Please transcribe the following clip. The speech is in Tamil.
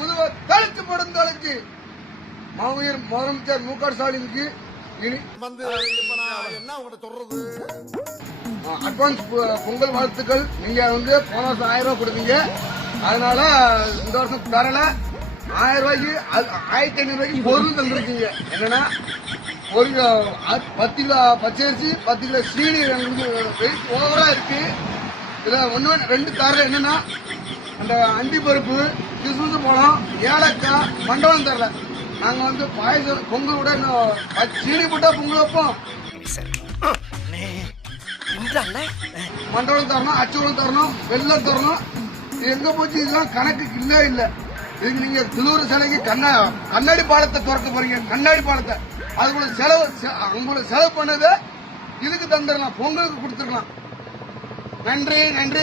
முதுவ தளிச்சு படுந்தளிச்சு மாவீர் முதலமைச்சர் மு க ஸ்டாலினுக்கு இனி வந்து என்ன உங்கள்கிட்ட சொல்றது அட்வான்ஸ் பொங்கல் வாழ்த்துக்கள். நீங்க வந்து போன வருஷம் 1000 ரூபாய் கொடுத்தீங்க, அதனால இந்த வருஷம் தரல. 1000 ரூபாய்க்கு 1500 ரூபாய்க்கு பொருள் தந்துருக்கீங்க. என்னன்னா ஒரு 10 கிலோ பச்சரிசி 10 கிலோ சீனி வெயிட் ஓவரா இருக்கு. இதுல ஒன்னு 2 தரல. என்னன்னா அந்த அண்டி பருப்பு, கிசுமிசு பழம், ஏலக்காய், மண்டபம் தரல. நாங்க வந்து பாயசம் பொங்கல் விட சீனி போட்டா பொங்கல் வைப்போம். மண்டபம் தரணும், அச்சுவலம் தரணும், வெள்ளம் தரணும். எங்க போச்சு? இதெல்லாம் கணக்கு இல்ல இல்ல. இதுக்கு நீங்க திருவூர் சிலைக்கு கண்ணாடி பாலத்தை திறக்க போறீங்க. கண்ணாடி பாலத்தை அதுக்குள்ள செலவு செலவு பண்ணது இதுக்கு தந்துடலாம், பொங்கலுக்கு கொடுத்துடலாம். நன்றி நன்றி.